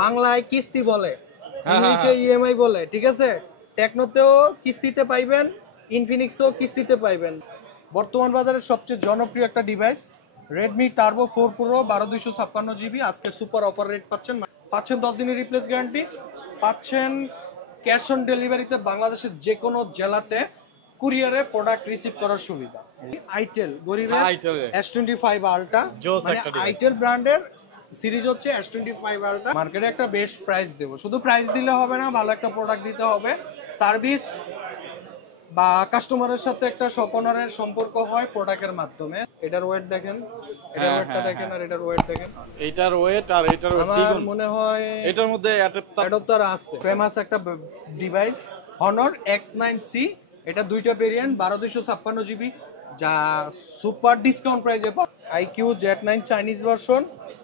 বাংলায় কিস্তি বলে, ইংলিশে ইএমআই বলে, ঠিক আছে? টেকনোতেও কিস্তিতে পাইবেন, ইনফিনিক্সও কিস্তিতে পাইবেন। বর্তমান বাজারের সবচেয়ে জনপ্রিয় একটা device Redmi turbo 4 pro 12256 GB. আজকে সুপার অফার রেট পাচ্ছেন 10 দিনের রিপ্লেস গ্যারান্টি, পাচ্ছেন ক্যাশ অন ডেলিভারিতে বাংলাদেশের যে কোনো জেলাতে কুরিয়ারে প্রোডাক্ট রিসিভ করার সুবিধা। আইটেল গরিবের S25 আলট্রা, মানে আইটেল ব্র্যান্ডের সিরিজ হচ্ছে S25 আলট্রা। মার্কেটে একটা বেস্ট প্রাইস দেব, শুধু প্রাইস দিলে হবে না, ভালো একটা প্রোডাক্ট দিতে হবে। সার্ভিস বা কাস্টমারের সাথে একটা স্বপনারের সম্পর্ক হয় প্রোডাক্টের মাধ্যমে। এটার ওয়েট দেখেন, এটার ওয়েটটা দেখেন, আর এটার ওয়েট দেখেন। এটার ওয়েট আর এটার ওয়েট দ্বিগুণ মনে হয় এটার মধ্যে অ্যাডাপ্টার আছে। ফেমাস একটা ডিভাইস Honor X9C, এটা দুইটা ভেরিয়েন্ট 12256 জিবি, যা সুপার ডিসকাউন্ট প্রাইসে পাবেন। IQ Z9 চাইনিজ ভার্সন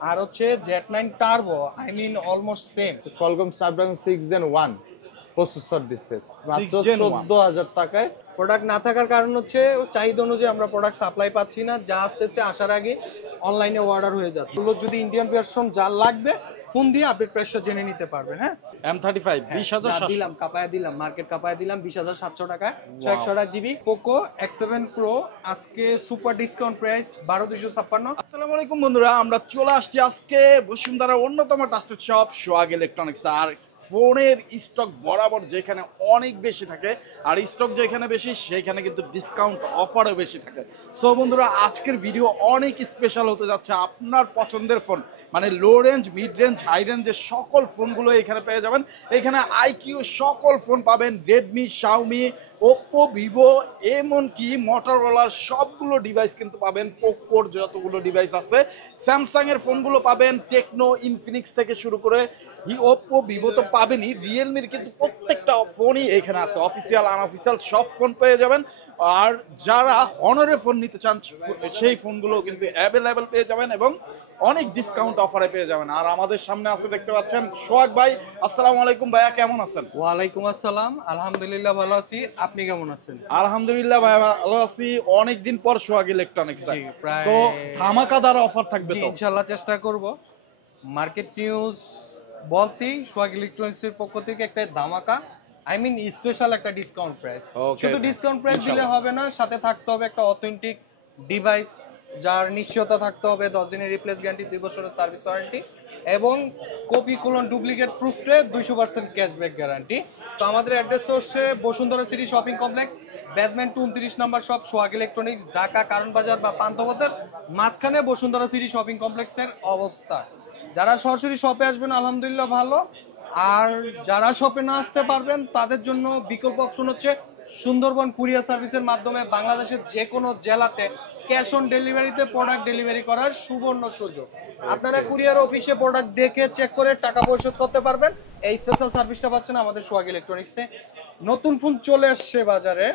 আর হচ্ছে Z9 turbo, I mean almost same. Qualcomm Snapdragon 6 Gen 1 processor দিচ্ছে মাত্র 14000 টাকায়। প্রোডাক্ট না থাকার কারণ হচ্ছে চাহিদা অনুযায়ী আমরা প্রোডাক্ট সাপ্লাই পাচ্ছি না, যা আসতেছে আসার আগে অনলাইনে অর্ডার হয়ে যাচ্ছে। যদি ইন্ডিয়ান ভার্সন যা লাগবে ফোন দিয়ে আপডেট প্রাইসটা জেনে নিতে পারবেন। হ্যাঁ, M35 20700 দিলাম, কাপায়া দিলাম, মার্কেট কাপায়া দিলাম 20700 টাকায় 128 জিবি। পোকো X7 প্রো আজকে সুপার ডিসকাউন্ট প্রাইস 12256। আসসালামু আলাইকুম বন্ধুরা, আমরা চলে আসছি আজকে বসুন্ধরার অন্যতম ট্রাস্টেড শপ সোহাগ ইলেকট্রনিক্স। আর ফোনের স্টক বরাবর যেখানে অনেক বেশি থাকে, আর স্টক যেখানে বেশি সেখানে কিন্তু ডিসকাউন্ট অফারও বেশি থাকে। সো বন্ধুরা, আজকের ভিডিও অনেক স্পেশাল হতে যাচ্ছে। আপনার পছন্দের ফোন মানে low range, mid range, high রেঞ্জের সকল ফোনগুলো এখানে পেয়ে যাবেন। এখানে আইকিউ সকল ফোন পাবেন, রেডমি, শাওমি, ওপ্পো, ভিভো, এমনকি মোটরোলার সবগুলো ডিভাইস কিন্তু পাবেন। পোকোর যতগুলো ডিভাইস আছে, স্যামসাংয়ের ফোনগুলো পাবেন, টেকনো, ইনফিনিক্স থেকে শুরু করে ওপ্পো, ভিভো তো পাবেনই, রিয়েলমির কিন্তু প্রত্যেকটা ফোনই এখানে আছে। অফিসিয়াল, আনঅফিসিয়াল সব ফোন পেয়ে যাবেন। আর যারা হনরের ফোন নিতে চান সেই ফোনগুলো কিন্তু অ্যাভেলেবেল পেয়ে যাবেন এবং অনেক ডিসকাউন্ট অফারে পেয়ে যাবেন। আর আমাদের সামনে আছে, দেখতে পাচ্ছেন, সোহাগ ভাই। আসসালামু আলাইকুম ভাইয়া, কেমন আছেন? ওয়ালাইকুম আসসালাম, আলহামদুলিল্লাহ ভালো আছি, আপনি কেমন আছেন? আলহামদুলিল্লাহ ভাই ভালো আছি। অনেকদিন পর সোহাগ ইলেকট্রনিক্স, তো ধামাকাদার অফার থাকবে তো ইনশাআল্লাহ চেষ্টা করব। মার্কেট নিউজ বলতেই সোহাগ ইলেকট্রনিক্সের পক্ষ থেকে একটা ধামাকা, আই মিন স্পেশাল একটা ডিসকাউন্ট প্রাইস। শুধু ডিসকাউন্ট প্রাইস দিলে হবে না, সাথে থাকতে হবে একটা অথেন্টিক ডিভাইস, যার নিশ্চয়তা থাকতে হবে 10 দিনের রিপ্লেস গ্যারান্টি, 2 বছরের সার্ভিস ওয়ারেন্টি এবং কপি কোলন ডুপ্লিকেট প্রুফে 200% ক্যাশব্যাক গ্যারান্টি। তো আমাদের অ্যাড্রেস হচ্ছে Bashundhara city shopping complex, basement 29 নম্বর শপ, সোহাগ ইলেকট্রনিক্স, ঢাকা কারণ বাজার বা পান্থপথের মাঝখানে বসুন্ধরা সিটি শপিং কমপ্লেক্সের অবস্থা। যারা সরাসরি শপে আসবেন আলহামদুলিল্লাহ ভালো, আর যারা শপে না আসতে পারবেন তাদের জন্য বিকল্প অপশন হচ্ছে সুন্দরবন কুরিয়ার সার্ভিসের মাধ্যমে বাংলাদেশের যে কোনো জেলাতে ক্যাশ অন ডেলিভারিতে প্রোডাক্ট ডেলিভারি করার সুবর্ণ সুযোগ। আপনারা কুরিয়ার অফিসে প্রোডাক্ট দেখে চেক করে টাকা পরিশোধ করতে পারবেন। এই স্পেশাল সার্ভিসটা পাচ্ছেন আমাদের সোহাগ ইলেকট্রনিক্সে। নতুন ফোন চলে আসছে বাজারে,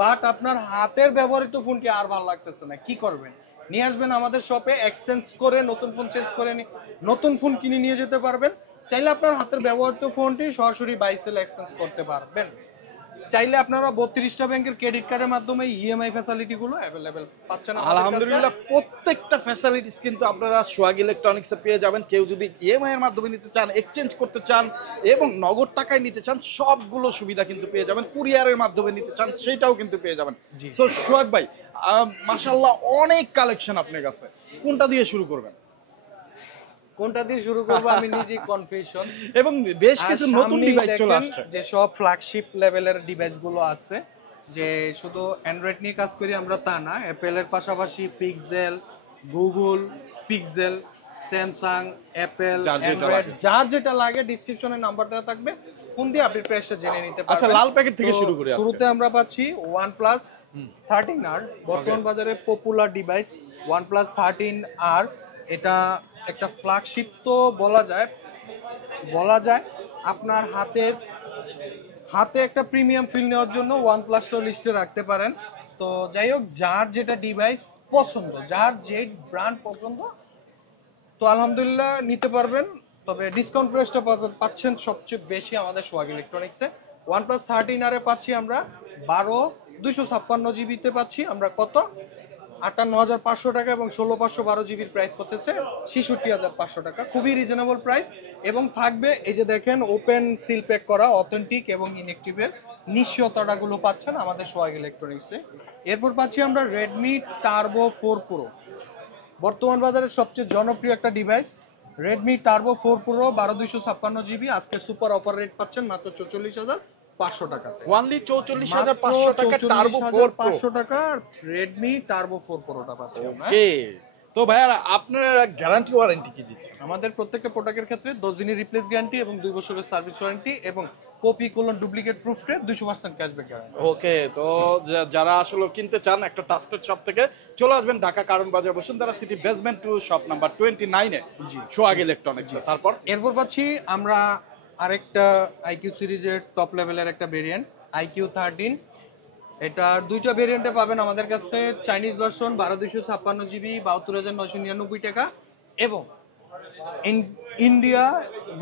বাট আপনার হাতের ব্যবহৃত ফোনটি আর ভালো লাগতেছে না, কি করবেন? নিয়ে আসবেন আমাদের শপে, এক্সচেঞ্জ করে নতুন ফোন চেঞ্জ করে নতুন ফোন কিনে নিয়ে যেতে পারবেন। চাইলে আপনার হাতের ব্যবহৃত ফোনটি সরাসরি বাই সেল এক্সচেঞ্জ করতে পারবেন। চাইলে আপনারা 32টা ব্যাংকের ক্রেডিট কার্ডের মাধ্যমে ইএমআই ফ্যাসিলিটি গুলো अवेलेबल পাচ্ছেন। আলহামদুলিল্লাহ প্রত্যেকটা ফ্যাসিলিটিস কিন্তু আপনারা সোহাগ ইলেকট্রনিক্সে পেয়ে যাবেন। কেউ যদি ইএমআই এর মাধ্যমে নিতে চান, এক্সচেঞ্জ করতে চান এবং নগদ টাকায় নিতে চান, সবগুলো সুবিধা কিন্তু পেয়ে যাবেন। কুরিয়ারের মাধ্যমে নিতে চান সেটাও কিন্তু পেয়ে যাবেন। সো সোহাগ ভাই, মাশাআল্লাহ অনেক কালেকশন আপনার কাছে, কোনটা দিয়ে শুরু করবেন? কোনটা দিয়ে শুরু করব আমি নিজেই কনফিউশন। এবং বেশ কিছু নতুন ডিভাইস চলে আসছে, যে সব ফ্ল্যাগশিপ লেভেলের ডিভাইস গুলো আছে, যে শুধু অ্যান্ড্রয়েড নিয়ে কাজ করি আমরা তা না, অ্যাপেলের পাশাপাশি pixel, Google pixel, Samsung, Apple, Android, যার যেটা লাগে ডেসক্রিপশনে নাম্বার দেওয়া থাকবে, ফোন দিয়ে আপডেট প্রাইসটা জেনে নিতে পারবেন। আচ্ছা, লাল প্যাকেট থেকে শুরু করি। শুরুতে আমরা পাচ্ছি OnePlus 13R, বর্তমান বাজারে পপুলার ডিভাইস OnePlus 13R। এটা একটা ফ্ল্যাগশিপ তো বলা যায়। আপনার হাতে একটা প্রিমিয়াম ফিল নেওয়ার জন্য OnePlus-টা লিস্টে রাখতে পারেন। তো যাই হোক, যার যেটা ডিভাইস পছন্দ, যার যে ব্র্যান্ড পছন্দ, তো আলহামদুলিল্লাহ নিতে পারবেন। তবে ডিসকাউন্ট প্রাইসটা পাচ্ছেন সবচেয়ে বেশি আমাদের সোহাগ ইলেকট্রনিক্সে। OnePlus 13R এ পাচ্ছি আমরা 256 জিবিতে পাচ্ছি আমরা কত 58,500 টাকা এবং 16,512 জিবির প্রাইস করতেছে 66,500 টাকা। খুবই রিজনেবল প্রাইস এবং থাকবে এই যে দেখেন ওপেন সিল প্যাক করা অথেন্টিক এবং ইনএক্টিভের নিশ্চয়তাগুলো পাচ্ছেন আমাদের সোহাগ ইলেকট্রনিক্সে। এরপর পাচ্ছি আমরা রেডমি টার্বো 4 প্রো, বর্তমান বাজারের সবচেয়ে জনপ্রিয় একটা device. Redmi turbo 4 pro 12256 GB আজকে সুপার অফার রেট পাচ্ছেন মাত্র 44,500 টাকাতে। ওনলি 44,500 টাকা টার্বো 4 প্রো 500 টাকা রেডমি টার্বো 4 প্রোটা পাচ্ছেন। ওকে, তো ভাইয়া আপনারা গ্যারান্টি ওয়ারেন্টি কি দিচ্ছেন? আমাদের প্রত্যেকটা প্রোডাক্টের ক্ষেত্রে 10 দিনের রিপ্লেস গ্যারান্টি এবং 2 বছরের সার্ভিস ওয়ারেন্টি এবং কপি কোলন ডুপ্লিকেট প্রুফে 200% ক্যাশব্যাক গ্যারান্টি। ওকে, তো যারা আসলে কিনতে চান একটা ট্রাস্টেড শপ থেকে চলে আসবেন ঢাকা কারণ বাজার Bashundhara city basement 2 shop number 29 এ সোহাগ ইলেকট্রনিক্স। তারপর এরপর পাচ্ছি আমরা আরেকটা আইকিউ সিরিজের টপ লেভেলের একটা ভেরিয়েন্ট আইকিউ 13। এটা দুইটা ভেরিয়েন্টে পাবেন আমাদের কাছে। চাইনিজ ভার্সন 12256 জিবি 72,999 টাকা এবং ইন্ডিয়া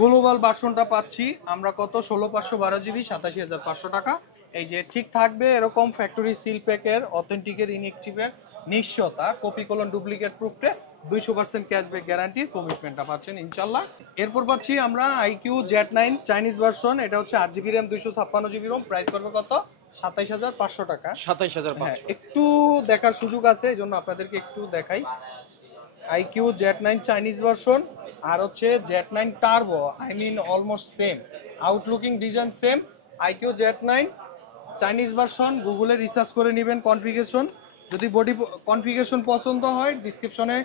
গ্লোবাল ভার্সনটা পাচ্ছি আমরা কত 16,512 জিবি 87,500 টাকা। এই যে ঠিক থাকবে এরকম ফ্যাক্টরি সিল প্যাকের অথেন্টিকের ইনএক্টিভের নিশ্চয়তা কপি কোলন ডুপ্লিকেট প্রুফে 200% ক্যাশব্যাক গ্যারান্টির কমিটমেন্টটা পাচ্ছেন ইনশাল্লাহ। এরপর পাচ্ছি আমরা আইকিউ Z9 চাইনিজ ভার্সন, এটা হচ্ছে 8 GB RAM 256 GB ROM, price করবে কত 27,500 টাকা। 27,500 একটু দেখার সুযোগ আছে এই জন্য আপনাদেরকে একটু দেখাই। আইকিউ Z9 চাইনিজ ভার্সন আর হচ্ছে Z9 turbo, I mean almost same, outlooking design same. IQOO Z9 Chinese version গুগলে রিসার্চ করে নেবেন কনফিগারেশন, যদি বডি কনফিগারেশন পছন্দ হয় ডিসক্রিপশনে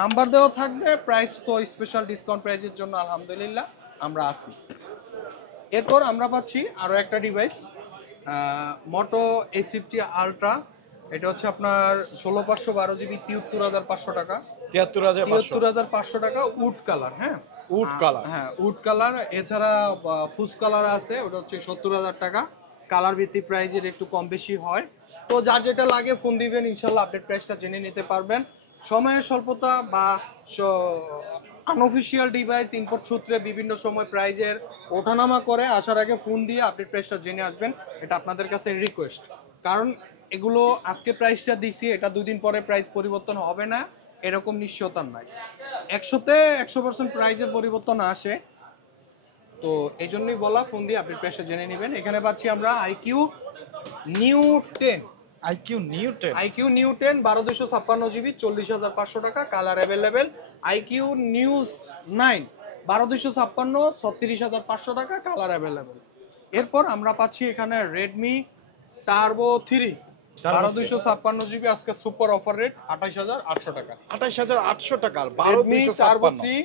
নাম্বার দেওয়া থাকবে। প্রাইস তো স্পেশাল ডিসকাউন্ট প্রাইসের জন্য আলহামদুলিল্লাহ আমরা আছি। এরপর আমরা পাচ্ছি আরও একটা ডিভাইস মোটো A50 আলট্রা, এটা হচ্ছে আপনার 16,512 জিবি 73,500 টাকা। 73,500 টাকা উড কালার। হ্যাঁ উড কালার, হ্যাঁ উড কালার। এছাড়া ফুস কালার আছে, ওটা হচ্ছে 70,000 টাকা। কালার ভিত্তিক প্রাইজের একটু কম বেশি হয়, তো যা যেটা লাগে ফোন দিবেন ইনশাল্লাহ আপডেট প্রাইসটা জেনে নিতে পারবেন। সময়ের স্বল্পতা বা আনঅফিসিয়াল ডিভাইস ইম্পোর্ট সূত্রে বিভিন্ন সময় প্রাইজের ওঠানামা করে, আসার আগে ফোন দিয়ে আপডেট প্রাইসটা জেনে আসবেন, এটা আপনাদের কাছে রিকোয়েস্ট। কারণ এগুলো আজকে প্রাইসটা দিছি, এটা 2 দিন পরে প্রাইস পরিবর্তন হবে না এরকম নিশ্চয়তা নাই। 100% প্রাইজের পরিবর্তন আসে, তো এই জন্যই বলা ফোন দিয়ে আপডেট প্রাইসটা জেনে নেবেন। এখানে পাচ্ছি আমরা iQOO Neo 10, iQOO Neo 10 12256 GB 40,500 টাকা, কালার অ্যাভেলেবেল। আইকিউ নিউজ 9 12256 36,500 টাকা, কালার অ্যাভেলেবেল। এরপর আমরা পাচ্ছি এখানে রেডমি টার্বো 3 12256 জিবি আজকে সুপার অফার রেট 28,800 টাকা। 28,800 টাকার রেডমি টার্বো 12,256 3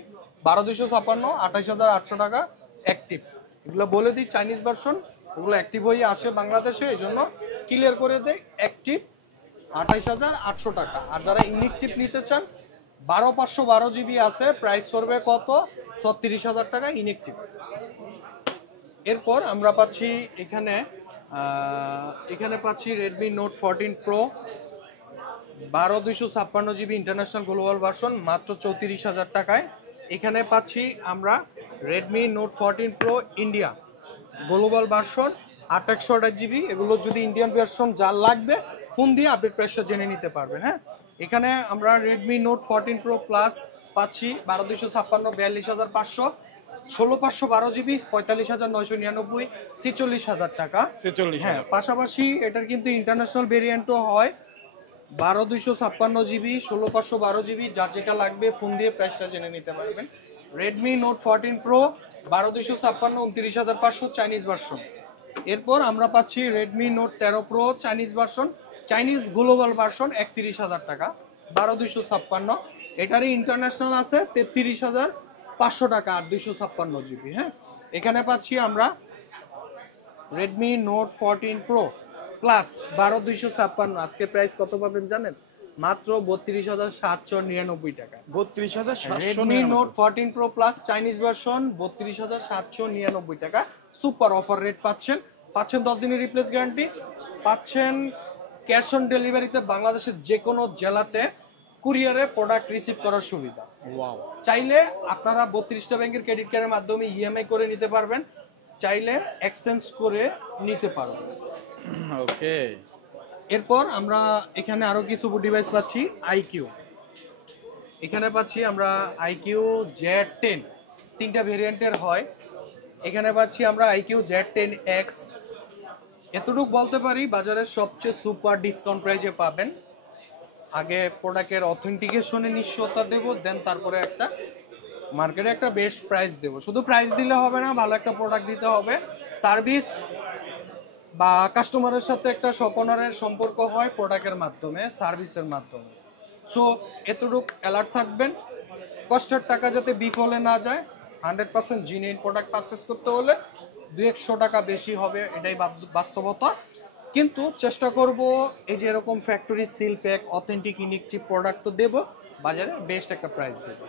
12256 28,800 টাকা অ্যাক্টিভ। এগুলো বলে দিই চাইনিজ ভার্সন, ওগুলো অ্যাক্টিভ হয়ে আসে বাংলাদেশে, এই জন্য ক্লিয়ার করে দেয়। অ্যাক্টিভ 28,800 টাকা। আর যারা ইনএক্টিভ নিতে চান 12,512 জিবি আছে, প্রাইস করবে কত 36,000 টাকা ইনএক্টিভ। এরপর আমরা পাচ্ছি এখানে পাচ্ছি Redmi note 14 pro 12,256 GB international global version মাত্র 34,000 টাকায়। এখানে পাচ্ছি আমরা Redmi note 14 pro India global version 8/128 GB. এগুলো যদি ইন্ডিয়ান ভার্সন যা লাগবে ফোন দিয়ে আপডেট প্রাইসটা জেনে নিতে পারবেন। হ্যাঁ, এখানে আমরা রেডমি নোট 14 প্রো প্লাস পাচ্ছি 12,256 42,500, 16,512 জিবি 45,999, 46,000 টাকা। 46,000। হ্যাঁ, পাশাপাশি এটার কিন্তু ইন্টারন্যাশনাল ভেরিয়েন্টও হয় 12,256 জিবি 16,512 জিবি, যার যেটা লাগবে ফোন দিয়ে প্রাইসটা জেনে নিতে পারবেন। Redmi note 14 pro 12,256 29,500 Chinese version. এরপর আমরা পাচ্ছি Redmi note 13 pro Chinese version, Chinese global version 31,000 টাকা 12,256। এটারই ইন্টারন্যাশনাল আছে 33,500 টাকা 8,256 জিবি। হ্যাঁ, এখানে পাচ্ছি আমরা রেডমি নোট 14 প্রো প্লাস 12,256 আজকে প্রাইস কত পাবেন জানেন? মাত্র 32,799 টাকা। 32,799। Redmi note 14 pro plus Chinese version 32,799 টাকা সুপার অফার রেট পাচ্ছেন। 10 দিনের রিপ্লেস গ্যারান্টি পাচ্ছেন, ক্যাশ অন ডেলিভারিতে বাংলাদেশের যে কোনো জেলাতে কুরিয়ারে প্রোডাক্ট রিসিভ করার সুবিধা। ওয়াও। চাইলে আপনারা 32টা ব্যাংকের ক্রেডিট কার্ডের মাধ্যমে ইএমআই করে নিতে পারবেন, চাইলে এক্সচেঞ্জ করে নিতে পারবেন। ওকে, এরপর আমরা এখানে আরো কিছু ডিভাইস পাচ্ছি আইকিউ। এখানে পাচ্ছি আমরা আইকিউ Z10, তিনটা ভেরিয়েন্টের হয়। এখানে পাচ্ছি আমরা আইকিউ Z10X। এতটুকু বলতে পারি বাজারের সবচেয়ে সুপার ডিসকাউন্ট প্রাইজে পাবেন। আগে প্রোডাক্টের অথেন্টিকেশনে নিশ্চয়তা দেব, দেন তারপরে একটা মার্কেটে একটা বেস্ট প্রাইস দেব। শুধু প্রাইস দিলে হবে না, ভালো একটা প্রোডাক্ট দিতে হবে। সার্ভিস বা কাস্টমারের সাথে একটা স্বপনারের সম্পর্ক হয় প্রোডাক্টের মাধ্যমে, সার্ভিসের মাধ্যমে। সো এতটুকু অ্যালার্ট থাকবেন, কষ্টের টাকা যাতে বিফলে না যায়। 100% জিনিয়ান প্রোডাক্ট পারচেজ করতে হলে 200 টাকা বেশি হবে, এটাই বাস্তবতা। কিন্তু চেষ্টা করব এই যে এরকম factory seal pack authentic unique product তো দেবো, বাজারে বেস্ট একটা প্রাইস দেবো।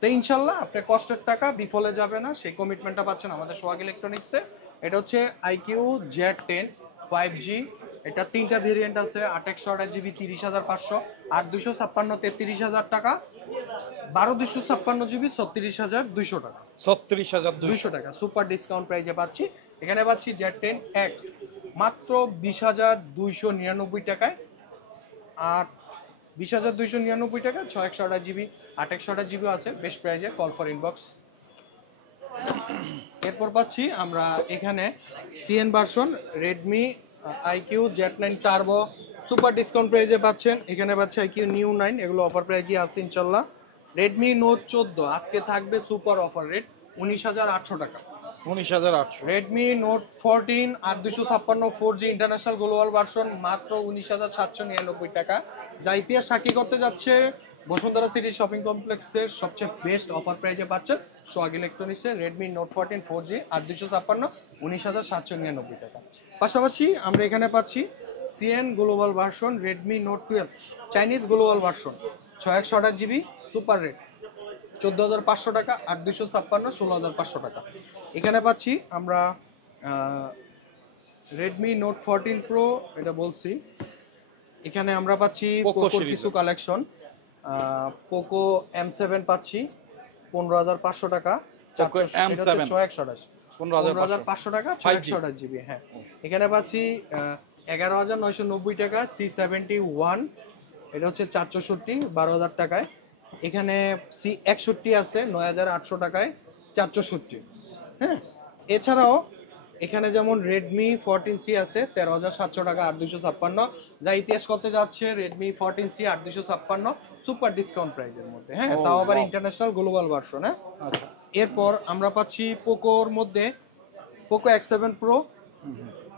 তো ইনশাল্লাহ আপনার কষ্টের টাকা বিফলে যাবে না, সেই কমিটমেন্টটা পাচ্ছেন আমাদের সোহাগ ইলেকট্রনিক্সে। এটা হচ্ছে আইকিউ Z10 5G। এটা তিনটা ভেরিয়েন্ট আছে, 8/128GB 30,500, 8/256 33,000 টাকা, 12/256GB 36,200 টাকা। 36,200 টাকা সুপার ডিসকাউন্ট প্রাইজে পাচ্ছি। এখানে পাচ্ছি Z10X মাত্র 20,299 টাকায়। আর 20,299 টাকা 6/128GB 8/128GB আছে, বেস্ট প্রাইজে, কল ফর ইনবক্স। এরপর পাচ্ছি আমরা এখানে CN version Redmi iQOO Z9 turbo super discount প্রাইজে পাচ্ছেন। এখানে পাচ্ছে আইকিউ নিউ 9, এগুলো অফার প্রাইজে আছে ইনশাল্লাহ। রেডমি নোট 14 আজকে থাকবে সুপার অফার রেট 19,800 টাকা। 19,800। Redmi note 14 8/256 4G international global version মাত্র 19,799 টাকা, যা ইতিহাস সাক্ষী করতে যাচ্ছে। বসুন্ধরা সিটি শপিং কমপ্লেক্সের সবচেয়ে বেস্ট অফার প্রাইজে পাচ্ছেন সোহাগ ইলেকট্রনিক্সের রেডমি নোট 14 4G 8/256 19,799 টাকা। পাশাপাশি আমরা এখানে পাচ্ছি CN global version Redmi note 12 Chinese global version 6/128GB super rate 14,500 টাকা, 8/256 16,500 টাকা। এখানে পাচ্ছি আমরা রেডমি নোট 14 প্রো, এটা বলছি। এখানে আমরা পাচ্ছি পোকোর কিছু কালেকশন। পোকো M7 পাচ্ছি 15,500 টাকা, 15,500 টাকা 6/128GB। হ্যাঁ, এখানে পাচ্ছি 11,990 টাকা C71, এটা হচ্ছে 464 12,000 টাকায়। এখানে C61 আছে 9,800 টাকায় 464। হ্যাঁ, এছাড়াও এখানে যেমন রেডমি 14C আছে 13,700 টাকা 8/256, যা ইতিহাস করতে যাচ্ছে রেডমি 14C 8/256 সুপার ডিসকাউন্ট প্রাইজের মধ্যে। হ্যাঁ, তাও আবার ইন্টারন্যাশনাল গ্লোবাল ভার্সন। হ্যাঁ, আচ্ছা। এরপর আমরা পাচ্ছি পোকোর মধ্যে পোকো X7 প্রো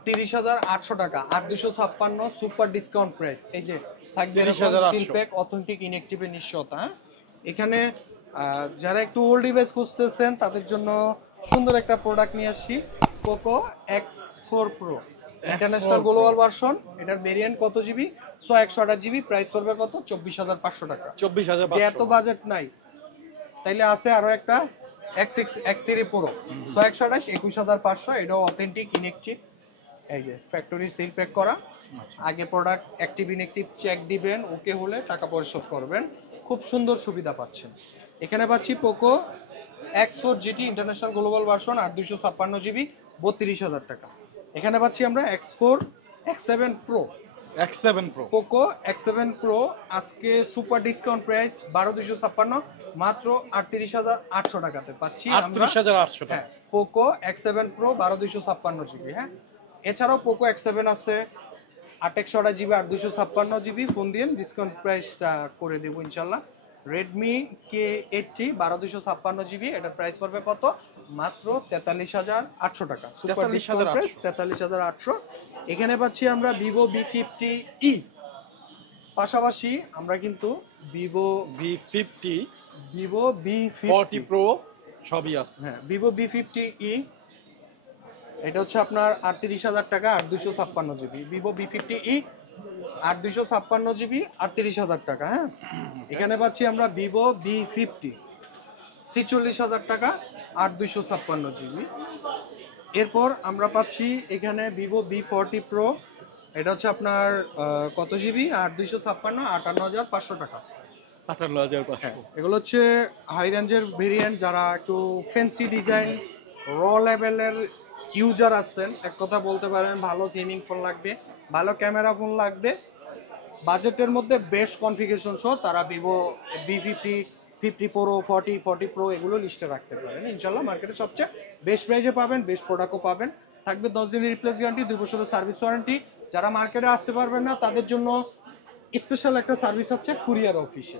30,800 টাকা 8/256 সুপার ডিসকাউন্ট প্রাইস। এই যে থাকবে সিল প্যাক অথেন্টিক ইনঅ্যাক্টিভের নিশ্চয়তা। এখানে যারা একটু ওল্ড ডিভাইস খুঁজতেছেন তাদের জন্য সুন্দর একটা প্রোডাক্ট নিয়ে আসছি, Poco X4 pro international global version. এটার ভেরিয়েন্ট কত জিবি? 128GB, প্রাইস পড়বে কত? 24,500 টাকা। 24,500। যে এত বাজেট নাই তাইলে আছে আরো একটা X3 প্রো 128 21,500, এটাও অথেন্টিক ইনঅ্যাক্টিভ। এই যে ফ্যাক্টরি সিল প্যাক করা। আগে প্রোডাক্ট অ্যাক্টিভ ইনঅ্যাক্টিভ চেক দিবেন, ওকে হলে টাকা পরিশোধ করবেন। খুব সুন্দর সুবিধা পাচ্ছেন। এখানে পাচ্ছি Poco X4 GT international global version 8/256GB 32,000 টাকা। এখানে পাচ্ছি আমরা X7 pro Poco X7 pro আজকে সুপার ডিসকাউন্ট প্রাইস 12,256 মাত্র 38,800 টাকাতে পাচ্ছি। 38,800 টাকা পোকো X7 প্রো 12,256GB। হ্যাঁ, এছাড়াও পোকো X7 আছে 8/128GB 8/256GB, ফোন দিয়ে ডিসকাউন্ট প্রাইসটা করে দেবো ইনশাল্লাহ। রেডমি K80 12,256GB, এটার প্রাইস পড়বে কত? মাত্র 43,800 টাকা। Super discount price 43,800। এখানে পাচ্ছি আমরা ভিভো V50e, পাশাপাশি আমরা কিন্তু ভিভো V40 প্রো সবই আছে। হ্যাঁ, ভিভো V50e, এটা হচ্ছে আপনার 38,000 টাকা 8/256GB। ভিভো V50e 8/256GB 38,000 টাকা। হ্যাঁ, এখানে পাচ্ছি আমরা ভিভো V50 46,000 টাকা 8/256GB। এরপর আমরা পাচ্ছি এখানে ভিভো V40 প্রো, এটা হচ্ছে আপনার কত জিবি? 8/256 58,500 টাকা। 58,500। এগুলো হচ্ছে হাই রেঞ্জের ভেরিয়েন্ট। যারা একটু ফ্যান্সি ডিজাইন র লেভেলের ইউজার আছেন, এক কথা বলতে পারেন ভালো গেমিং ফোন লাগবে, ভালো ক্যামেরা ফোন লাগবে, বাজেটের মধ্যে বেস্ট কনফিগারেশন সহ তারা ভিভো V50, 50 প্রো, 40 প্রো এগুলো লিস্টে রাখতে পারেন। ইনশাল্লাহ মার্কেটে সবচেয়ে বেস্ট প্রাইসে পাবেন, বেস্ট প্রোডাক্টও পাবেন। থাকবে 10 দিনের রিপ্লেস গ্যারান্টি, 2 বছরের সার্ভিস ওয়ারেন্টি। যারা মার্কেটে আসতে পারবেন না তাদের জন্য স্পেশাল একটা সার্ভিস আছে কুরিয়ার অফিসে,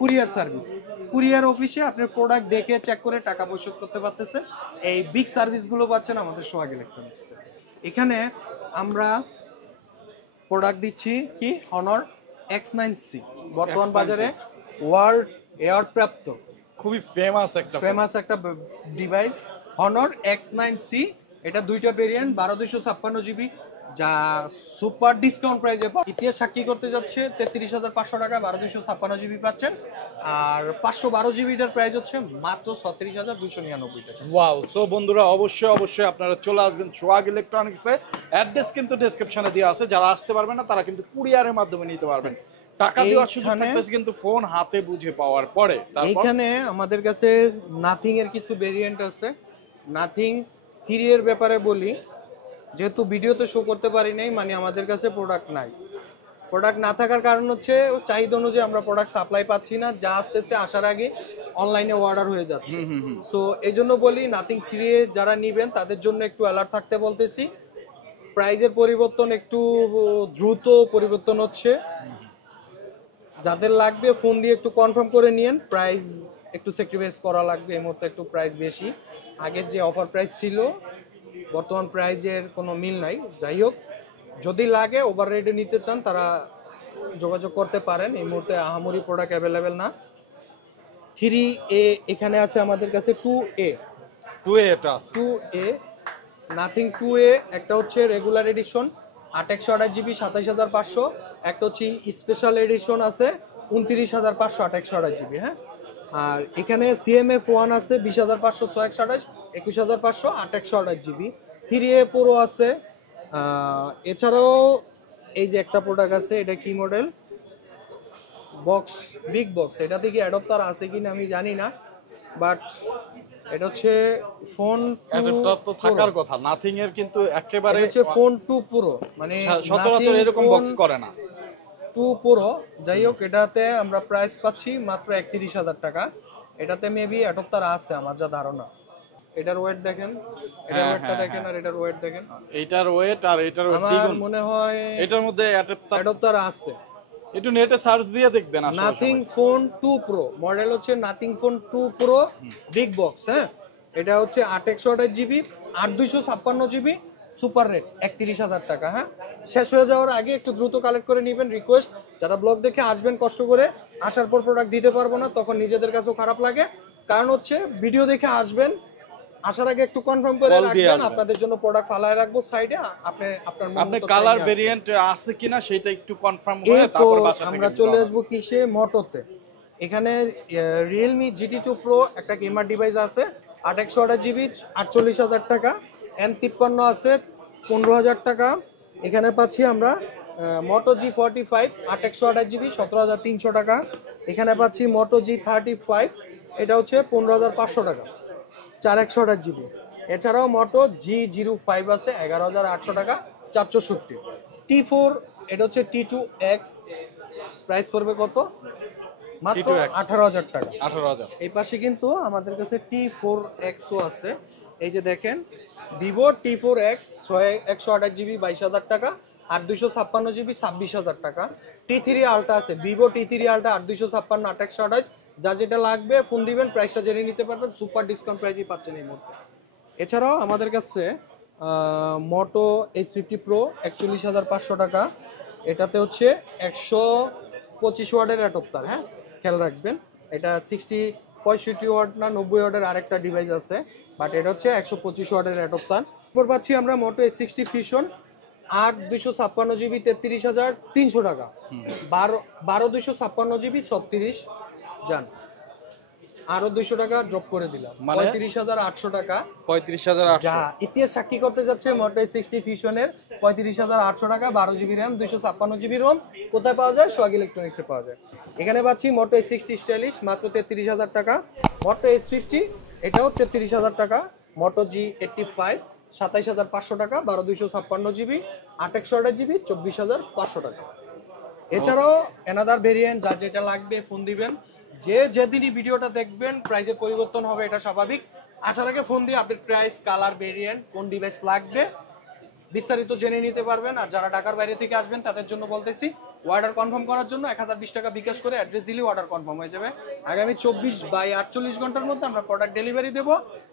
কুরিয়ার সার্ভিস। কুরিয়ার অফিসে আপনার প্রোডাক্ট দেখে চেক করে টাকা পরিশোধ করতে পারতেছেন। এই বিগ সার্ভিসগুলো পাচ্ছেন আমাদের সোহাগ ইলেকট্রনিক্সে। এখানে আমরা প্রোডাক্ট দিচ্ছি কি Honor X9C, বর্তমান X9C বাজারে ওয়ার্ল্ড এয়ার প্রাপ্ত খুবই ফেমাস একটা ডিভাইস Honor X9C। এটা দুইটা ভেরিয়েন্ট, 12256 GB, যা সুপার ডিসকাউন্ট প্রাইসে ইতিহাস সাক্ষী করতে যাচ্ছে 33,500 টাকা 12256 GB পাচ্ছেন। আর 512 GBটার প্রাইস হচ্ছে মাত্র 36,299 টাকা। ওয়াও! সো বন্ধুরা অবশ্যই আপনারা চলে আসবেন সোহাগ ইলেকট্রনিক্সে। অ্যাড্রেস কিন্তু ডেসক্রিপশনে দেওয়া আছে, যারা আসতে পারবেন না তারা কিন্তু কুরিয়ারের মাধ্যমে নিতে পারবেন। টাকা দেওয়ার সুযোগ থাকতেছে কিন্তু ফোন হাতে বুঝে পাওয়ার পরে। এইখানে আমাদের কাছে নাথিং এর কিছু ভেরিয়েন্ট আছে। নাথিং 3 এর ব্যাপারে বলি, যেহেতু ভিডিওতে শো করতে পারি নাই, মানে আমাদের কাছে প্রোডাক্ট নাই। প্রোডাক্ট না থাকার কারণ হচ্ছে চাহিদা অনুযায়ী আমরা প্রোডাক্ট সাপ্লাই পাচ্ছি না, যা আসতেছে আসার আগে অনলাইনে অর্ডার হয়ে যাচ্ছে। সো এই জন্য বলি নাথিং 3 যারা নিবেন তাদের জন্য একটু অ্যালার্ট থাকতে বলতেছি। প্রাইজের পরিবর্তন একটু দ্রুত পরিবর্তন হচ্ছে, যাদের লাগবে ফোন দিয়ে একটু কনফার্ম করে নিয়েন। প্রাইস একটু স্যাক্রিফাইস করা লাগবে, এই মুহূর্তে একটু প্রাইস বেশি। আগের যে অফার প্রাইস ছিল বর্তমান প্রাইজের কোনো মিল নাই। যাই হোক, যদি লাগে ওভার রেটে নিতে চান তারা যোগাযোগ করতে পারেন। এই মুহূর্তে আহামরি প্রোডাক্ট অ্যাভেলেবেল না। 3A এখানে আছে আমাদের কাছে 2A এটা আছে 2A নাথিং 2A। একটা হচ্ছে রেগুলার এডিশন 828 GB 27,500, একটা হচ্ছে স্পেশাল এডিশন আছে 29,500 828 GB। হ্যাঁ, আর এখানে CMF1 আছে 20,500 628, 21,500 828 GB। 3A Pro আছে। এছাড়াও এই যে একটা প্রোডাক্ট আছে, এটা কি মডেল, বক্স, বিগ বক্স। এটা থেকে অ্যাডাপ্টার আছে কিনা আমি জানি না, বাট এটা হচ্ছে ফোন অ্যাডাপ্টার তো থাকার কথা। নাথিং এর কিন্তু একেবারে হচ্ছে ফোন 2 Pro, মানে সচরাচর এরকম বক্স করে না 2 Pro। যাই হোক, এটাতে আমরা প্রাইস পাচ্ছি মাত্র 31,000 টাকা। এটাতে মেবি অ্যাডাপ্টার আছে আমার যা ধারণা। এটার ওয়েট দেখেন, এটার ওয়েটটা দেখেন, আর এটার ওয়েট দেখেন। এইটার ওয়েট আর এটার ওয়েট আমার দ্বিগুণ। মনে হয় এটার মধ্যে অ্যাডাপ্টার আছে। একটু নেটে সার্চ দিয়ে দেখবেন। আসলে নাথিং ফোন 2 Pro মডেল হচ্ছে nothing phone 2 Pro big box. হ্যাঁ, এটা হচ্ছে 828 GB 8256 GB, সুপার রেট 31,000 টাকা। হ্যাঁ, শেষ হয়ে যাওয়ার আগে একটু দ্রুত কালেক্ট করে নেবেন। রিকোয়েস্ট, যারা ব্লগ দেখে আসবেন কষ্ট করে, আসার পর প্রোডাক্ট দিতে পারবো না তখন নিজেদের কাছেও খারাপ লাগে। কারণ হচ্ছে ভিডিও দেখে আসবেন, আসার আগে একটু কনফার্ম করে রাখবেন, আপনাদের জন্য প্রোডাক্ট ফালায় রাখবো সাইডে। আপনি কালার ভেরিয়েন্ট আছে কিনা সেটা একটু কনফার্ম করে তারপর বাসা থেকে আমরা চলে আসবো কিসে, মোটোতে। এখানে Realme GT2 Pro একটা গেমার ডিভাইস আছে 828 GB 48,000 টাকা। M53 আছে 15,000 টাকা। এখানে পাচ্ছি আমরা Moto G45 828 GB 17,300 টাকা। এখানে পাচ্ছি Moto G35, এটা হচ্ছে 15,500 টাকা 4128 GB। এছাড়াও Moto G05 আছে 11,800 টাকা 464। T4 এটা হচ্ছে T2X, প্রাইস পড়বে কত, মাত্র 18,000 টাকা। 18,000। এই পাশে কিন্তু আমাদের কাছে T4X ও আছে। এই যে দেখেন, Vivo T4X 128 GB 22,000 টাকা, আর 256 GB 26,000 টাকা। T3 Ultra আছে, Vivo T3 Ultra 8256 828। যা যেটা লাগবে ফোন দিবেন, প্রাইসটা জেনে নিতে পারবেন, সুপার ডিসকাউন্ট প্রাইসই পাচ্ছেন এই মুহূর্তে। এছাড়াও আমাদের কাছে Moto H50 Pro 41,500 টাকা। এটাতে হচ্ছে 125 ওয়াটের অ্যাডাপ্টার। হ্যাঁ, খেয়াল রাখবেন, এটা 65 ওয়াট না 90 ওয়াটের আরেকটা ডিভাইস আছে, বাট এটা হচ্ছে 125 ওয়াটের অ্যাডাপ্টার। এরপর পাচ্ছি আমরা Moto H60 Fusion 8 256 GB 33,300 টাকা। 12 256 GB 36 যান, আরো 200 টাকা ড্রপ করে দিলাম, মানে 35,800 টাকা। 35,800। যা ইতিহাস সাক্ষী করতে যাচ্ছে Moto H60 Fusion-এর 35,800 টাকা, 12 GB RAM 256 GB ROM। কোথায় পাওয়া যায়? সোহাগ ইলেকট্রনিক্সে পাওয়া যায়। এখানে পাচ্ছি Moto H60 Stylish মাত্র 33,000 টাকা। Moto H50 এটাও 33,000 টাকা। Moto G85 27,500 টাকা, 12/256 জিবি, 8/128 জিবি, 24,500 টাকা। এছাড়াও এনাদার ভেরিয়েন্ট যা যেটা লাগবে ফোন দিবেন। যে যেদিনই ভিডিওটা দেখবেন প্রাইসের পরিবর্তন হবে, এটা স্বাভাবিক। আসার আগে ফোন দিয়ে আপডেট প্রাইস, কালার, ভেরিয়েন্ট, কোন ডিভাইস লাগবে বিস্তারিত জেনে নিতে পারবেন। আর যারা ঢাকার বাইরে থেকে আসবেন তাদের জন্য বলতেছি, অর্ডার কনফার্ম করার জন্য 1020 টাকা বিকাশ করে অ্যাড্রেস দিলে অর্ডার কনফার্ম হয়ে যাবে। আগামী 24/48 ঘন্টার মধ্যে আমরা প্রোডাক্ট ডেলিভারি দেব।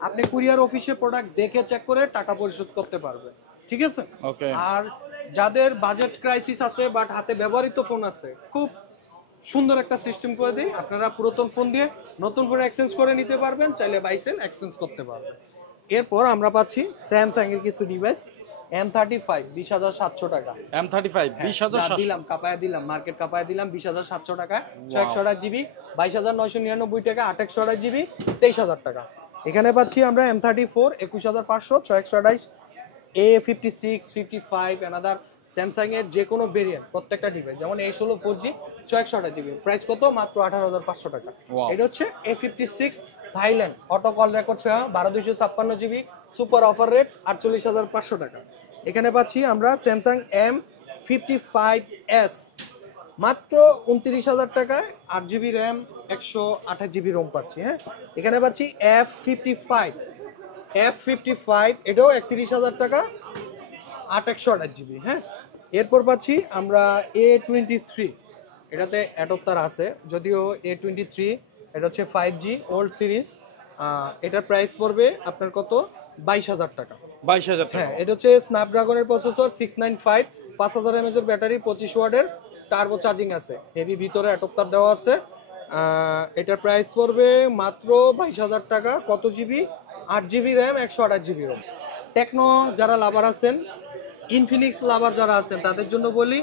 আপনি কুরিয়ার অফিসে প্রোডাক্ট দেখে চেক করে টাকা পরিশোধ করতে পারবেন, ঠিক আছে? ওকে। আর যাদের বাজেট ক্রাইসিস আছে বাট হাতে ব্যবহৃত ফোন আছে, খুব সুন্দর একটা সিস্টেম করে দিই। আপনারা পুরাতন ফোন দিয়ে নতুন ফোন এক্সচেঞ্জ করে নিতে পারবেন, চাইলে বাইসেল এক্সচেঞ্জ করতে পারবেন। এরপর আমরা পাচ্ছি স্যামসাং এর কিছু ডিভাইস। M35 20,700 টাকা। M35 20,700 দিলাম, কাপায়া দিলাম, মার্কেট কাপায়া দিলাম 20,700 টাকা। 628 জিবি 22,999 টাকা। 8/128 জিবি 23,000 টাকা। এখানে পাচ্ছি আমরা M34 21,500, 628 A56 55 এনাদার স্যামসাং এর যে কোনো ভেরিয়েন্ট, প্রত্যেকটা ডিভাইস যেমন A16 4G 628 জিবি, প্রাইস কত? মাত্র 18,500 টাকা। এটা হচ্ছে A56 Thailand, auto call record সহ 12,256 জিবি, সুপার অফার রেট 48,500 টাকা। এখানে পাচ্ছি আমরা স্যামসাং M55s মাত্র 29,000 টাকায়, 8 জিবি র্যাম, 128 জিবি রোম পাচ্ছি। হ্যাঁ, এখানে পাচ্ছি F55 এটাও 31,000 টাকা, 8/128 জিবি। হ্যাঁ, এরপর পাচ্ছি আমরা A23, এটাতে অ্যাডপ্টার আছে, যদিও A23 এটা হচ্ছে 5G ওল্ড সিরিজ। এটার প্রাইস পড়বে আপনার কত? 22,000 টাকা। 22,000 টাকা। হ্যাঁ, এটা হচ্ছে স্ন্যাপড্রাগনের প্রসেসর 695, 5000 mAh এর ব্যাটারি, 25 ওয়াটের টার্বো চার্জিং আছে, হেভি ভিতরে অ্যাডপ্টার দেওয়া আছে। এটার প্রাইস পড়বে মাত্র 22,000 টাকা। কত জিবি? 8 GB RAM, 128 GB ROM. Tecno যারা লাভার আছেন, ইনফিনিক্স লাভার যারা আছেন তাদের জন্য বলি,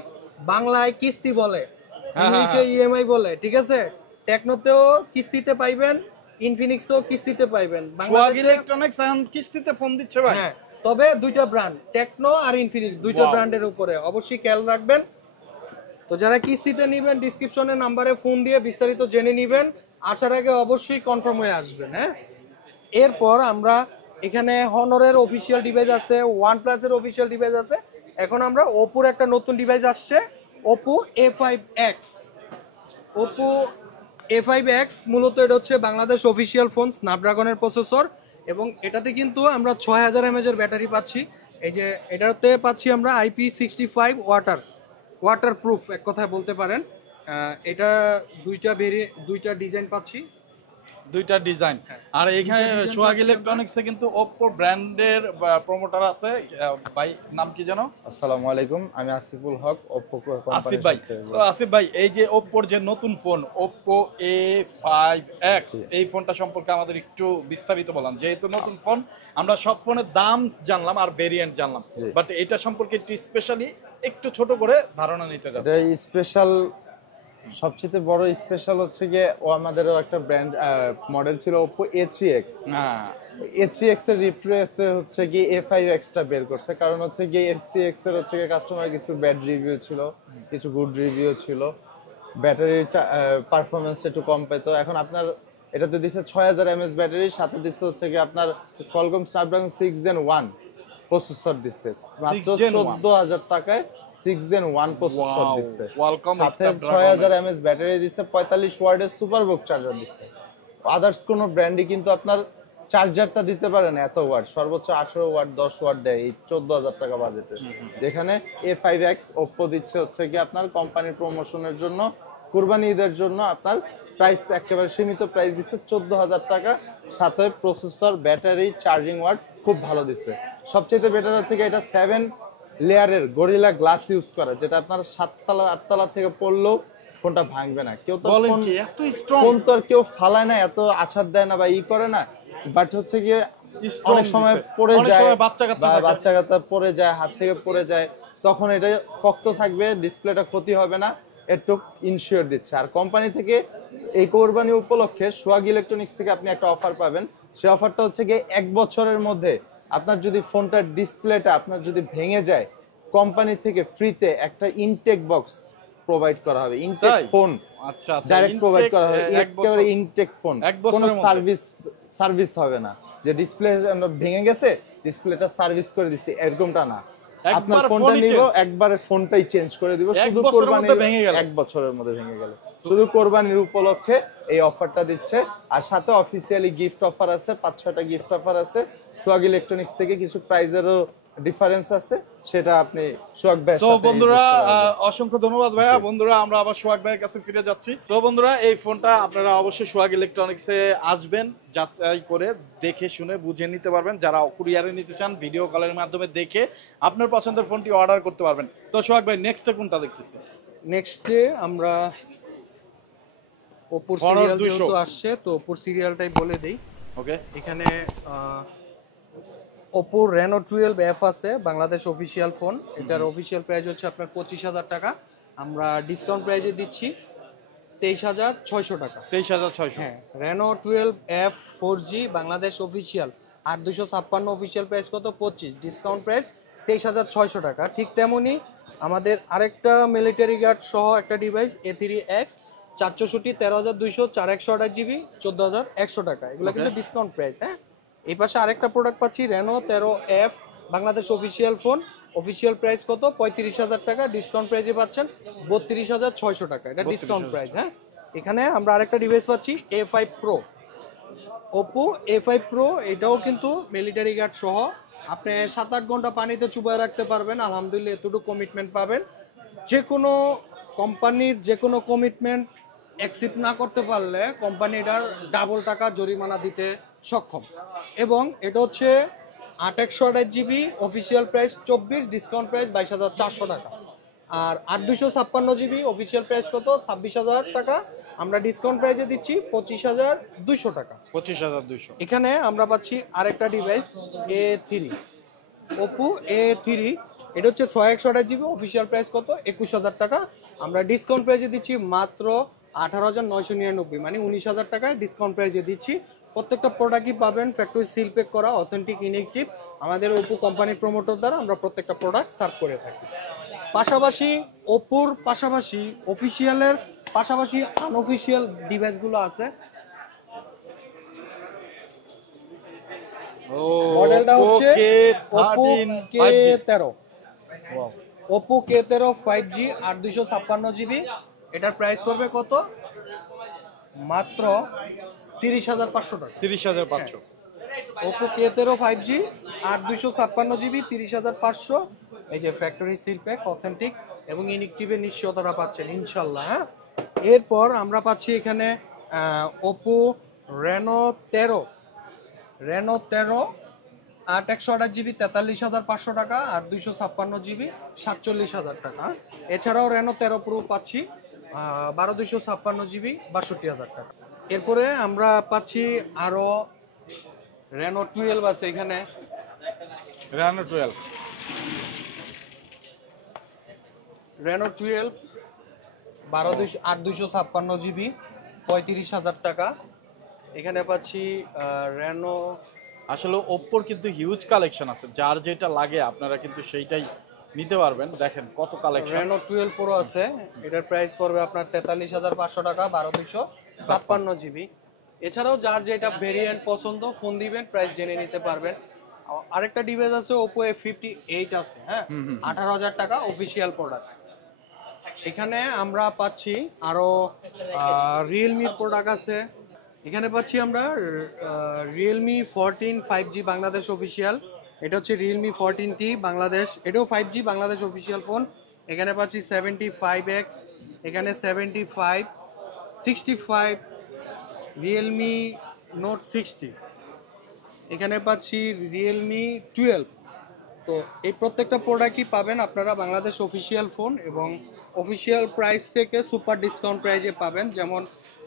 বাংলায় কিস্তি বলে, ইংলিশে ইএমআই বলে, ঠিক আছে? টেকনোতেও কিস্তিতে পাইবেন, ইনফিনিক্সও কিস্তিতে পাইবেন। সোহাগ ইলেকট্রনিক্স এখন কিস্তিতে ফোন দিচ্ছে ভাই। হ্যাঁ, তবে দুইটা ব্র্যান্ড, টেকনো আর ইনফিনিক্স, দুইটা ব্র্যান্ডের উপরে অবশ্যই খেয়াল রাখবেন। তো যারা কিস্তিতে নেবেন ডিসক্রিপশনে নাম্বারে ফোন দিয়ে বিস্তারিত জেনে নেবেন, আসার আগে অবশ্যই কনফার্ম হয়ে আসবেন। হ্যাঁ, এরপর আমরা এখানে হনরের অফিসিয়াল ডিভাইস আছে, ওয়ানপ্লাসের অফিসিয়াল ডিভাইস আছে। এখন আমরা ওপোর একটা নতুন ডিভাইস আসছে, ওপো A5X। ওপো A5X মূলত এটা হচ্ছে বাংলাদেশ অফিসিয়াল ফোন, স্ন্যাপড্রাগনের প্রসেসর, এবং এটাতে কিন্তু আমরা 6000 mAh এর ব্যাটারি পাচ্ছি। এই যে এটাতে পাচ্ছি আমরা IP65 ওয়াটার প্রুফ, এক কথায় বলতে পারেন। এটা দুইটা ডিজাইন পাচ্ছি, দুইটা ডিজাইন। আর এখানে সোহাগ ইলেকট্রনিক্সে কিন্তু ওপ্পো ব্র্যান্ডের প্রমোটার আছে। ভাই নাম কি জানো? আসসালামু আলাইকুম, আমি আসিফুল হক, ওপ্পো আসিফ ভাই। আসিফ ভাই, এই যে ওপ্পোর যে নতুন ফোন ওপ্পো A5X, এই ফোনটা সম্পর্কে আমাদের একটু বিস্তারিত বললাম। যেহেতু নতুন ফোন, আমরা সব ফোনের দাম জানলাম আর ভেরিয়েন্ট জানলাম, বাট এটা সম্পর্কে একটু স্পেশালি একটু ছোট করে ধারণা নিতে যাচ্ছি। এটা স্পেশাল, সবচেয়ে বড় স্পেশাল হচ্ছে গিয়ে আমাদেরও একটা ব্র্যান্ড মডেল ছিল Oppo A3X। A3X এর রিপ্লেসে হচ্ছে গিয়ে A5X টা বের করছে, কারণ হচ্ছে গিয়ে A3X এর হচ্ছে গিয়ে কাস্টমার কিছু ব্যাড রিভিউ ছিল, কিছু গুড রিভিউ ছিল, ব্যাটারির পারফরমেন্সটা একটু কম পেতো। এখন আপনার এটাতে দিচ্ছে 6000 mAh ব্যাটারি, সাথে দিচ্ছে হচ্ছে গিয়ে আপনার Qualcomm Snapdragon 6 Gen 1 প্রসেসর দিচ্ছে মাত্র 14,000 টাকায়। 6 Gen 1 প্রসেসর দিচ্ছে, সাথে 6000 mAh ব্যাটারি দিচ্ছে, 45 ওয়াটের সুপারবুক চার্জার দিচ্ছে। আদার্স কোনো ব্র্যান্ডই কিন্তু আপনার চার্জারটা দিতে পারে না এত ওয়াট, সর্বোচ্চ 18 ওয়াট 10 ওয়াট দেয় এই 14,000 টাকা বাজেটে। যেখানে A5X ওপ্পো দিচ্ছে হচ্ছে কি আপনার কোম্পানির প্রমোশনের জন্য, কুরবানি ঈদের জন্য আপনার প্রাইস একেবারে সীমিত প্রাইস দিচ্ছে 14,000 টাকা, সাথে প্রসেসর, ব্যাটারি, চার্জিং ওয়াট খুব ভালো দিচ্ছে। সবচেয়ে বেটার হচ্ছে কি এটা 7 লেয়ারের গরিলা গ্লাস ইউজ করা, যেটা আপনার 7 তলা 8 তলা থেকে পড়লেও ফোনটা ভাঙবে না। কেউ তো ফোন তো আর কেউ ফালায় না, এত আছাড় দেয় না বা ই করে না, বাট হচ্ছে গিয়ে অনেক সময় পড়ে যায়, বাচ্চা কাচ্চা পড়ে যায়, হাত থেকে পড়ে যায়, তখন এটা শক্ত থাকবে, ডিসপ্লেটা ক্ষতি হবে না, একটু ইনশিওর দিচ্ছে। আর কোম্পানি থেকে এই কোরবানি উপলক্ষে সোহাগ ইলেকট্রনিক্স থেকে আপনি একটা অফার পাবেন। সেই অফারটা হচ্ছে গিয়ে 1 বছরের মধ্যে আপনার যদি ফোনটার ডিসপ্লেটা আপনার যদি ভেঙে যায়, কোম্পানি থেকে ফ্রিতে একটা ইনটেক বক্স প্রোভাইড করা হবে। ইনটেক ফোন ডাইরেক্ট প্রোভাইড করা হবে, একেবারে ইনটেক ফোন, কোনো সার্ভিস হবে না। যে ডিসপ্লে ভেঙে গেছে, ডিসপ্লেটা সার্ভিস করে দিচ্ছি, এরকমটা না। আপনার একবার ফোনটা ফোনই নিব, change। একবারে ফোনটাই চেঞ্জ করে দিব, এক শুধু বছরের মধ্যে কোরবানির ভেঙে গেল। 1 বছরের মধ্যে ভেঙে গেল। শুধু কোরবানির উপলক্ষে এই অফারটা দিচ্ছে, আর সাথে অফিসিয়ালি গিফট অফার আছে, 5-6টা গিফট অফার আছে। সোহাগ ইলেকট্রনিক্স থেকে কিছু প্রাইজেরও ডিফারেন্স আছে, সেটা আপনি সোহাগ ভাইয়ের সো সাথে বন্ধুরা অসংখ্য ধন্যবাদ ভাইয়া। বন্ধুরা আমরা আবার সোহাগ ভাইয়ের কাছে ফিরে যাচ্ছি। তো বন্ধুরা এই ফোনটা আপনারা অবশ্যই সোহাগ ইলেকট্রনিক্সে আসবেন, যাচাই করে দেখে শুনে বুঝে নিতে পারবেন। যারা কুরিয়ারে নিতে চান ভিডিও কলের মাধ্যমে দেখে আপনার পছন্দের ফোনটি অর্ডার করতে পারবেন। তো সোহাগ ভাই নেক্সটে কোনটা দেখতেছি? নেক্সটে আমরা ওপোর Honor সিরিয়াল 200 যেহেতু আসছে, তো ওপোর সিরিয়ালটাই বলে দেই। ওকে, এখানে ওপো রেনো 12F আছে, বাংলাদেশ অফিসিয়াল ফোন। এটার অফিসিয়াল প্রাইস হচ্ছে আপনার 25,000 টাকা, আমরা ডিসকাউন্ট প্রাইসে দিচ্ছি 23,600 টাকা। 23,600। হ্যাঁ, Reno 12F 4G Bangladesh official 8256 official price কত? 25, ডিসকাউন্ট প্রাইস 23,600 টাকা। ঠিক তেমনি আমাদের আরেকটা মিলিটারি গার্ড সহ একটা ডিভাইস A3X 464 13,200 4128 GB 14,100 টাকা, এগুলো কিন্তু ডিসকাউন্ট প্রাইস। হ্যাঁ, এই পাশে আরেকটা প্রোডাক্ট পাচ্ছি Reno 13F Bangladesh official phone, official price কত? 35,000 টাকা, ডিসকাউন্ট প্রাইসে পাচ্ছেন 32,600 টাকা, এটা ডিসকাউন্ট প্রাইস। হ্যাঁ, এখানে আমরা আরেকটা ডিভাইস পাচ্ছি A5 Pro, Oppo A5 Pro, এটাও কিন্তু মিলিটারি গার্ড সহ। আপনি 7-8 ঘন্টা পানিতে চুবায় রাখতে পারবেন, আলহামদুলিল্লাহ এতটুকু কমিটমেন্ট পাবেন। যে কোনো কোম্পানির যে কোনো কমিটমেন্ট অ্যাকসেপ্ট না করতে পারলে কোম্পানিটার ডাবল টাকা জরিমানা দিতে সক্ষম। এবং এটা হচ্ছে 8/128 GB, official price 24, discount price 22,400 টাকা। আর 8/256 GB অফিসিয়াল প্রাইস কত? 26,000 টাকা, আমরা ডিসকাউন্ট প্রাইসে দিচ্ছি 25,200 টাকা। 25,200। এখানে আমরা পাচ্ছি আরেকটা ডিভাইস A3, ওপো A3, এটা হচ্ছে 6/128 GB, অফিসিয়াল প্রাইস কত? 21,000 টাকা, আমরা ডিসকাউন্ট প্রাইসে দিচ্ছি মাত্র 18,999, মানে 19,000 টাকায় ডিসকাউন্ট প্রাইসে দিচ্ছি। প্রত্যেকটা প্রোডাক্টই পাবেন ফ্যাক্টরি সিল প্যাক করা, অথেন্টিক, ইনএক্টিভ। আমাদের ওপো কোম্পানির প্রমোটর দ্বারা আমরা প্রত্যেকটা প্রোডাক্ট সার্ভ করে থাকি। পাশাপাশি ওপোর পাশাপাশি অফিসিয়ালের পাশাপাশি আনঅফিসিয়াল ডিভাইসগুলো আছে। মডেলটা হচ্ছে Oppo K13, Oppo K13 5G 8/256 GB, এটার প্রাইস পড়বে কত? মাত্র 30,500 টাকা। 30,500। Oppo K13 5G 8/256 GB 30,500। এই যে ফ্যাক্টরি সিল প্যাক, অথেন্টিক এবং ইনএক্টিভের নিশ্চয়তাটা পাচ্ছেন ইনশাল্লাহ। হ্যাঁ, এরপর আমরা পাচ্ছি এখানে ওপো রেনো 13, 8/128 GB 43,500 টাকা, আর 256 GB 47,000 টাকা। এছাড়াও রেনো 13 প্রো পাচ্ছি 12/256 GB 62,000 টাকা। এরপরে আমরা পাচ্ছি আরো রেনো 12 আছে এখানে, রেনো 12, রেনো 12 8/256 GB 35,000 টাকা। এখানে পাচ্ছি রেনো, আসলে ওপ্পোর কিন্তু হিউজ কালেকশন আছে, যার যেটা লাগে আপনারা কিন্তু সেইটাই নিতে পারবেন। দেখেন কত কালেকশন। রেনো 12 প্রো আছে, এটার প্রাইস পড়বে আপনার 43,500 টাকা 12/256 GB। এছাড়াও যার যেটা ভেরিয়েন্ট পছন্দ ফোন দিবেন, প্রাইস জেনে নিতে পারবেন। আরেকটা ডিভাইস আছে ওপো A58 আছে, হ্যাঁ, 18,000 টাকা, অফিসিয়াল প্রোডাক্ট। এখানে আমরা পাচ্ছি আরো রিয়েলমির প্রোডাক্ট আছে। এখানে পাচ্ছি আমরা রিয়েলমি 14 5G বাংলাদেশ অফিসিয়াল, এটা হচ্ছে রিয়েলমি 14T বাংলাদেশ, এটাও 5G বাংলাদেশ অফিসিয়াল ফোন। এখানে পাচ্ছি 75X, এখানে 75, 65, রিয়েলমি নোট 60, এখানে পাচ্ছি রিয়েলমি 12। তো এই প্রত্যেকটা প্রোডাক্টই পাবেন আপনারা বাংলাদেশ অফিসিয়াল ফোন, এবং অফিসিয়াল প্রাইস থেকে সুপার ডিসকাউন্ট প্রাইজে পাবেন। যেমন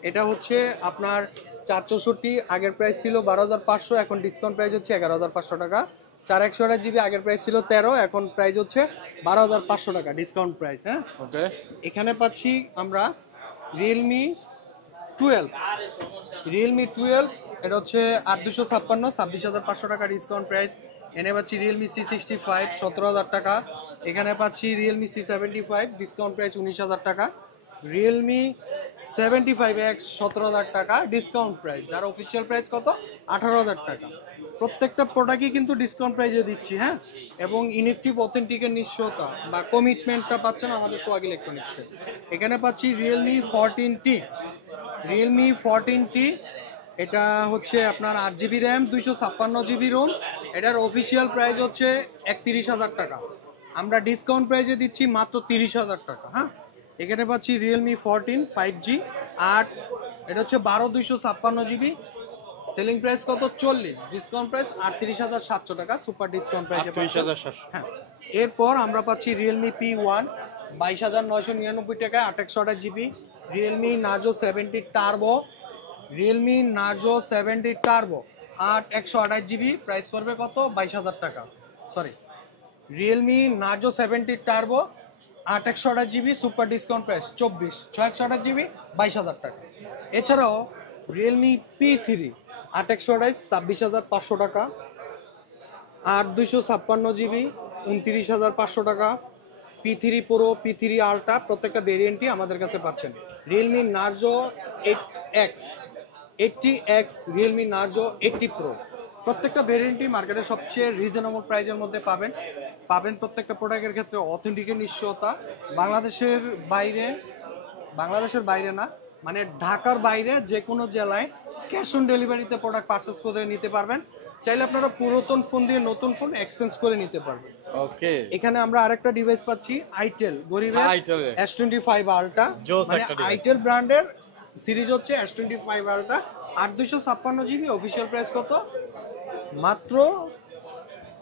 এটা হচ্ছে আপনার 464, আগের প্রাইস ছিল 12,500, এখন ডিসকাউন্ট প্রাইস হচ্ছে 11,500 টাকা। 4/128 GB আগের প্রাইস ছিল 13, এখন প্রাইস হচ্ছে 12,500 টাকা, ডিসকাউন্ট প্রাইস। হ্যাঁ, ওকে, এখানে পাচ্ছি আমরা রিয়েলমি 12, রিয়েলমি 12, এটা হচ্ছে 8/256 26,500 টাকা, ডিসকাউন্ট প্রাইস। এনে পাচ্ছি রিয়েলমি C65 17,000 টাকা। এখানে পাচ্ছি রিয়েলমি C75, ডিসকাউন্ট প্রাইস 19,000 টাকা। রিয়েলমি 75X 17,000 টাকা, ডিসকাউন্ট প্রাইস, যার অফিসিয়াল প্রাইস কত? 18,000 টাকা। প্রত্যেকটা প্রোডাক্টই কিন্তু ডিসকাউন্ট প্রাইসে দিচ্ছি, হ্যাঁ। এবং ইনেকটিভ অথেন্টিকের নিশ্চয়তা বা কমিটমেন্টটা পাচ্ছেন আমাদের সোহাগ ইলেকট্রনিক্সে। এখানে পাচ্ছি রিয়েলমি 14T, এটা হচ্ছে আপনার 8GB র্যাম, 256GB রোম। এটার অফিসিয়াল প্রাইস হচ্ছে 31,000 টাকা, আমরা ডিসকাউন্ট প্রাইসে দিচ্ছি মাত্র 30,000 টাকা, হ্যাঁ। এখানে পাচ্ছি রিয়েলমি 14 5G, আর এটা হচ্ছে 12 256GB। সেলিং প্রাইস কত? 40, ডিসকাউন্ট প্রাইস 38,700 টাকা, সুপার ডিসকাউন্ট প্রাইসে 38,700। হ্যাঁ। এরপর আমরা পাচ্ছি রিয়েলমি P1 22,999 টাকায় 828GB। Realme Narzo 70 turbo, 8 128GB, price পড়বে কত? 22,000 টাকা। Sorry, Realme Narzo 70 turbo 8 128GB, super discount price 24, 6 128GB, 22,000 টাকা। এছাড়াও রিয়েলমি P3 8 128, 26,500 টাকা। 8 256GB, 29,500 টাকা। P3 Pro, P3 Ultra, প্রত্যেকটা ভেরিয়েন্টই আমাদের কাছে পাচ্ছেন। Realme Narzo 80X, Realme Narzo 80 Pro, প্রত্যেকটা ভেরিয়েন্টই মার্কেটে সবচেয়ে রিজনেবল প্রাইসের মধ্যে পাবেন প্রত্যেকটা প্রোডাক্টের ক্ষেত্রে অথেন্টিকের নিশ্চয়তা। বাংলাদেশের বাইরে না, মানে ঢাকার বাইরে যে কোনো জেলায় ক্যাশ অন ডেলিভারিতে প্রোডাক্ট পারচেস করে নিতে পারবেন। চাইলে আপনারা পুরাতন ফোন দিয়ে নতুন ফোন এক্সচেঞ্জ করে নিতে পারবেন। ওকে, এখানে আমরা আরেকটা ডিভাইস পাচ্ছি, আইটেল গরিবের S25 Ultra, মানে আইটেল ব্র্যান্ডের সিরিজ হচ্ছে S25 Ultra, 8 256GB। Official price কত? মাত্র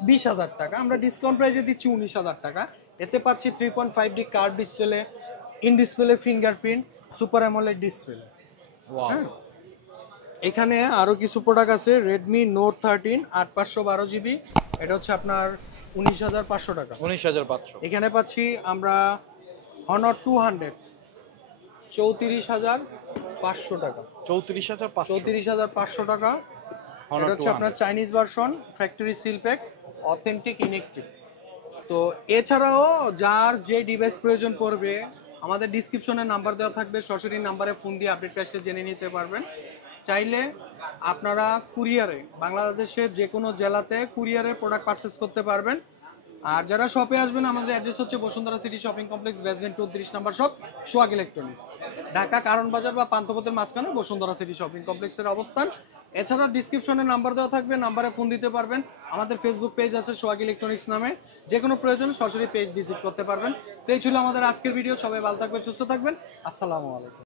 20,000 টাকা, আমরা ডিসকাউন্ট প্রাইসে দিচ্ছি 19,000 টাকা। এতে পাচ্ছি 3.5D curve display, in display fingerprint, super AMOLED display. এখানে আরো কিছু প্রোডাক্ট আছে, রেডমি নোট 13 8 512GB, এটা হচ্ছে আপনার 19,500 টাকা। 19,500। এখানে পাচ্ছি আমরা Honor 200 34,500 টাকা। 34,500 টাকা। এটা হচ্ছে আপনার Chinese version, factory seal pack, authentic inactive. তো এছাড়াও যার যে ডিভাইস প্রয়োজন পড়বে, আমাদের ডিসক্রিপশনে নাম্বার দেওয়া থাকবে, সরাসরি নাম্বারে ফোন দিয়ে আপডেট প্রাইসটা জেনে নিতে পারবেন। চাইলে আপনারা কুরিয়ারে, বাংলাদেশের যে কোনো জেলাতে কুরিয়ারে প্রোডাক্ট পারচেস করতে পারবেন। আর যারা শপে আসবেন, আমাদের অ্যাড্রেস হচ্ছে Bashundhara city shopping complex, basement 34 নম্বর শপ, সোহাগ ইলেকট্রনিক্স, ঢাকা কারণ বাজার বা পান্থপথের মাঝখানে বসুন্ধরা সিটি শপিং কমপ্লেক্সের অবস্থান। এছাড়া ডিসক্রিপশনে নাম্বার দেওয়া থাকবে, নাম্বারে ফোন দিতে পারবেন। আমাদের ফেসবুক পেজ আছে সোহাগ ইলেকট্রনিক্স নামে, যে কোনো প্রয়োজনে সরাসরি পেজ ভিজিট করতে পারবেন। তো এই ছিল আমাদের আজকের ভিডিও। সবাই ভালো থাকবেন, সুস্থ থাকবেন, আসসালামু আলাইকুম।